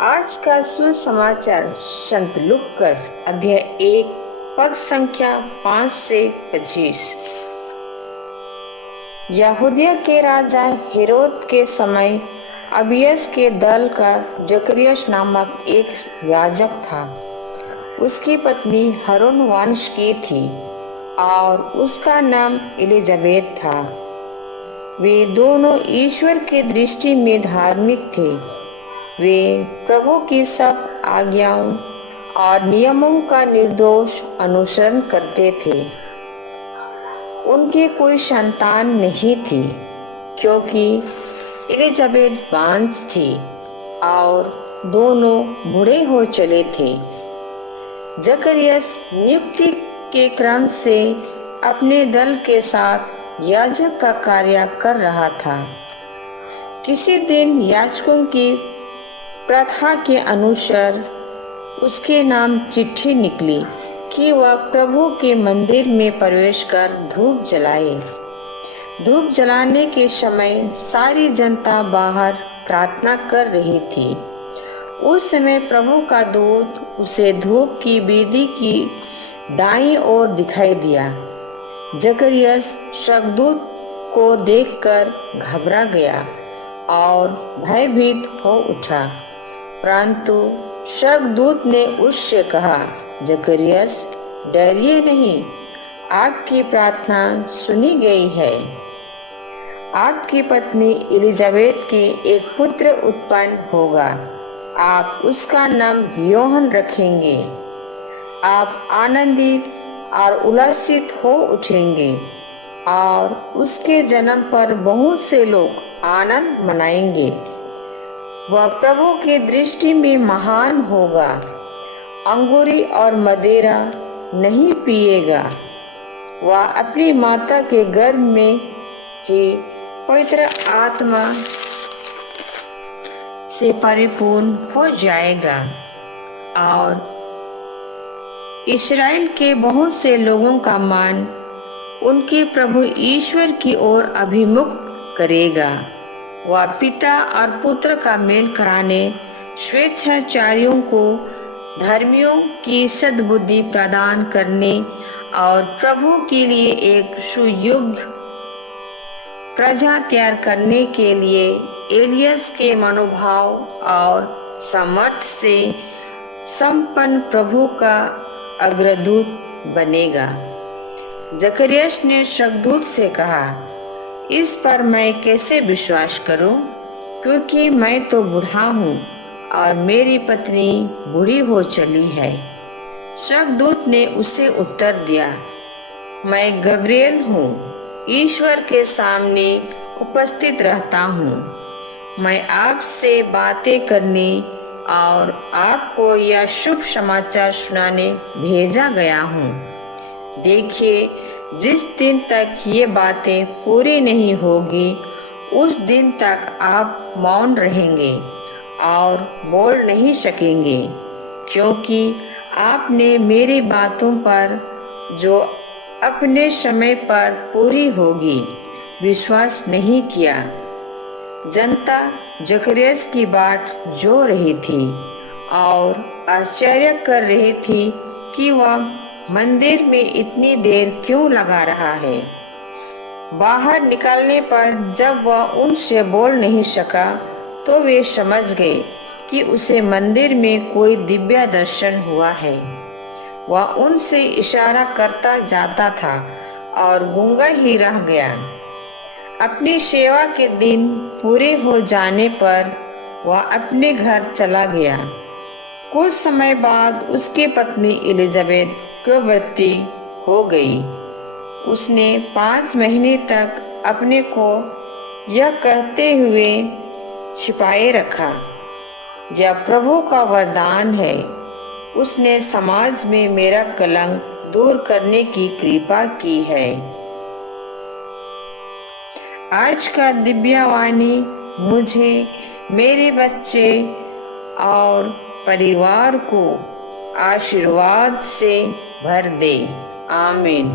आज का सुसमाचार संत लूकास अध्याय 1 पद संख्या 5 से 25। यहूदिया के राजा हेरोद के समय अबियस के दल का जकरियस नामक एक याजक था। उसकी पत्नी हारून वंश की थी और उसका नाम एलिजाबेथ था। वे दोनों ईश्वर की दृष्टि में धार्मिक थे। वे प्रभु की सब आज्ञाओं और नियमों का निर्दोष अनुसरण करते थे। उनकी कोई संतान नहीं थी क्योंकि एलिजाबेथ बांझ थी और दोनों बूढ़े हो चले थे। जकरियस नियुक्ति के क्रम से अपने दल के साथ याजक का कार्य कर रहा था। किसी दिन याजकों की प्रथा के अनुसार उसके नाम चिट्ठी निकली कि वह प्रभु के मंदिर में प्रवेश कर धूप जलाए। धूप जलाने के समय सारी जनता बाहर प्रार्थना कर रही थी। उस समय प्रभु का दूत उसे धूप की वेदी की दाईं ओर दिखाई दिया। जकरियस स्वर्गदूत को देखकर घबरा गया और भयभीत हो उठा। परंतु स्वर्गदूत ने उससे कहा, जकरियस डरिए नहीं, आपकी प्रार्थना सुनी गई है। आपकी पत्नी एलिजाबेथ के एक पुत्र उत्पन्न होगा। आप उसका नाम यूहन्ना रखेंगे। आप आनंदित और उल्लसित हो उठेंगे और उसके जन्म पर बहुत से लोग आनंद मनाएंगे। वह प्रभु की दृष्टि में महान होगा। अंगूरी और मदिरा नहीं पिएगा। वह अपनी माता के गर्भ में ही पवित्र आत्मा से परिपूर्ण हो जाएगा और इस्राएल के बहुत से लोगों का मन उनके प्रभु ईश्वर की ओर अभिमुख करेगा। वह पिता और पुत्र का मेल कराने, स्वेच्छाचारियों को धर्मियों की सद्बुद्धि प्रदान करने और प्रभु के लिए एक सुयोग्य प्रजा तैयार करने के लिए एलियस के मनोभाव और सामर्थ से संपन्न प्रभु का अग्रदूत बनेगा। जकरियस ने स्वर्गदूत से कहा, इस पर मैं कैसे विश्वास करूं, क्योंकि मैं तो बूढ़ा हूं और मेरी पत्नी बूढ़ी हो चली है। स्वर्गदूत ने उसे उत्तर दिया, मैं गब्रिएल हूं, ईश्वर के सामने उपस्थित रहता हूं। मैं आपसे बातें करने और आपको यह शुभ समाचार सुनाने भेजा गया हूँ। देखिए, जिस दिन तक ये बातें पूरी नहीं होगी उस दिन तक आप मौन रहेंगे और बोल नहीं सकेंगे, क्योंकि आपने मेरी बातों पर जो अपने समय पर पूरी होगी विश्वास नहीं किया। जनता जकरियस की बाट जो रही थी और आश्चर्य कर रही थी कि वह मंदिर में इतनी देर क्यों लगा रहा है। बाहर निकलने पर जब वह उनसे बोल नहीं सका तो वे समझ गए कि उसे मंदिर में कोई दिव्य दर्शन हुआ है। वह उनसे इशारा करता जाता था और गूंगा ही रह गया। अपनी सेवा के दिन पूरे हो जाने पर वह अपने घर चला गया। कुछ समय बाद उसकी पत्नी एलिजाबेथ गर्भवती हो गई। उसने 5 महीने तक अपने को यह कहते हुए छिपाए रखा, यह प्रभु का वरदान है। उसने समाज में मेरा कलंक दूर करने की कृपा की है। आज का दिव्यवाणी मुझे, मेरे बच्चे और परिवार को आशीर्वाद से भर दे। आमीन।